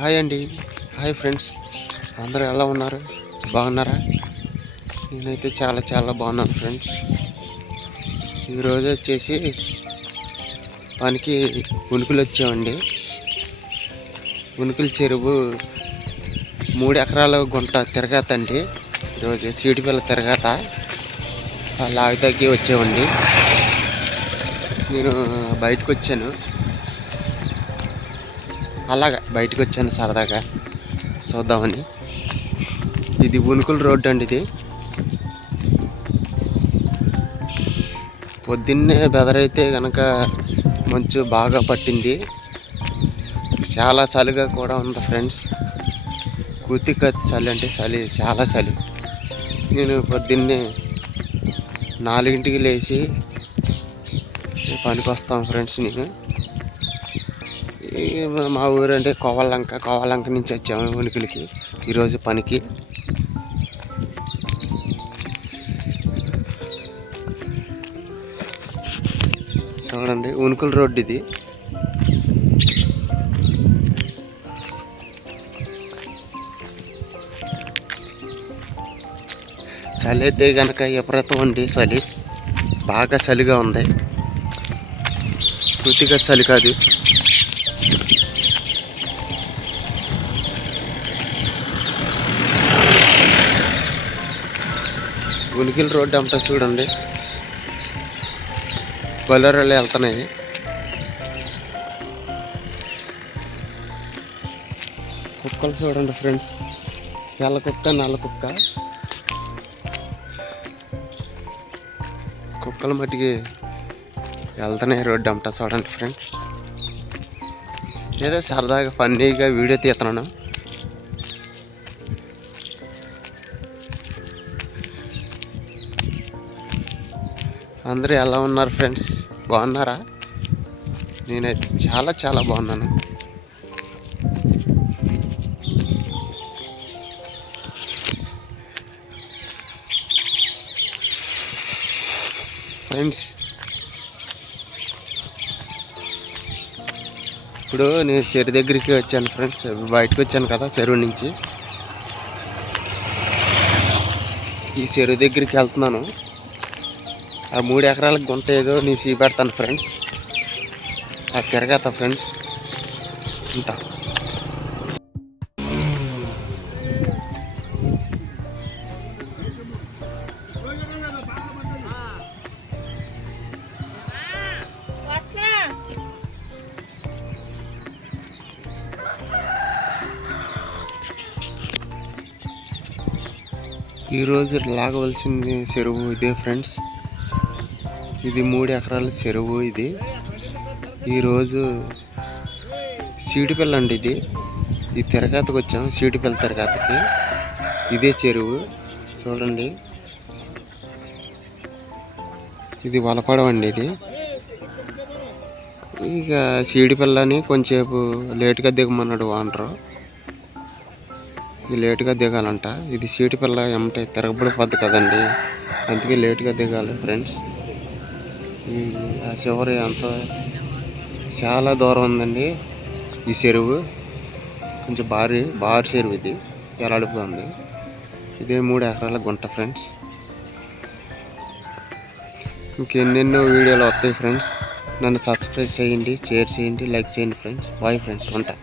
Hi అండి. Hi friends. అందరూ ఎలా ఉన్నారు? బాగున్నారా? నేనైతే చాలా చాలా బాగున్నాను ఫ్రెండ్స్. ఈరోజు వచ్చేసి పనికి ఉనుకులు వచ్చామండి. ఉనుకుల చెరువు మూడు ఎకరాల గుంట తిరగాతండి ఈరోజు సీటు పిల్ల తిరగాత లాగి తగ్గి వచ్చామండి. నేను బయటకు వచ్చాను. అలాగా బయటకు వచ్చాను సరదాగా. చూద్దామని. ఇది ఉనుకుల రోడ్డు అండి ఇది. పొద్దున్నే బెదరైతే కనుక మంచు బాగా పట్టింది. చాలా చలిగా కూడా ఉంది ఫ్రెండ్స్. కూతిక చలి అంటే చలి చాలా చలి. నేను పొద్దున్నే నాలుగింటికి లేచి పనికి వస్తాం ఫ్రెండ్స్ నేను. మా ఊరు అంటే కోవలంక కోవలంక నుంచి వచ్చాము ఉనికిలికి ఈరోజు పనికి. చూడండి ఉనుకుల రోడ్డు ఇది. చలి అయితే కనుక విపరీతం ఉంది చలి. బాగా చలిగా ఉంది. పూర్తిగా చలి కాదు. ఉనికిల రోడ్డు అంతా చూడండి. బొలెరోలు వెళ్తున్నాయి. కుక్కలు చూడండి ఫ్రెండ్స్. తెల్ల కుక్క నల్ల కుక్క. కుక్కల మట్టికి వెళ్తున్నాయి రోడ్డు అంతా చూడండి ఫ్రెండ్స్. ఏదో సరదాగా ఫన్నీగా వీడియో తీస్తున్నాను. అందరూ ఎలా ఉన్నారు ఫ్రెండ్స్? బాగున్నారా? నేనైతే చాలా చాలా బాగున్నాను. ఫ్రెండ్స్ ఇప్పుడు నేను చెరువు దగ్గరికి వచ్చాను ఫ్రెండ్స్. బయటకు వచ్చాను కదా చెరువు నుంచి. ఈ చెరువు దగ్గరికి వెళ్తున్నాను. ఆ మూడు ఎకరాలకు గుంట ఏదో నేను చూపెడతాను ఫ్రెండ్స్ ఆ తిరగతా ఫ్రెండ్స్ ఉంటా. ఈరోజు లాగవలసింది చెరువు ఇదే ఫ్రెండ్స్ ఇది మూడు ఎకరాల చెరువు ఇది. ఈరోజు సీటిపిల్ల అండి ఇది. ఈ తిరగాతకు వచ్చాం సీటిపిల్ల తిరగాతకి. ఇదే చెరువు చూడండి. ఇది వలపడవండి ఇది. ఇక సీడిపిల్లని కొంచెంసేపు లేటుగా దిగమన్నాడు వానరు. ఇది లేటుగా దిగాలంట. ఇది సీటు పిల్ల ఏమంటే తిరగబడిపోద్ది కదండి. అందుకే లేటుగా దిగాలి ఫ్రెండ్స్. ఈ ఆ చివరి అంత చాలా దూరం ఉందండి ఈ చెరువు. కొంచెం భారీ భారీ చెరువు ఇది. ఎలాడుపుగా ఉంది. ఇదే మూడు ఎకరాల గుంట ఫ్రెండ్స్. ఇంకెన్నెన్నో వీడియోలు వస్తాయి ఫ్రెండ్స్. నన్ను సబ్స్క్రైబ్ చేయండి షేర్ చేయండి లైక్ చేయండి ఫ్రెండ్స్. బాయ్ ఫ్రెండ్స్ ఉంటా.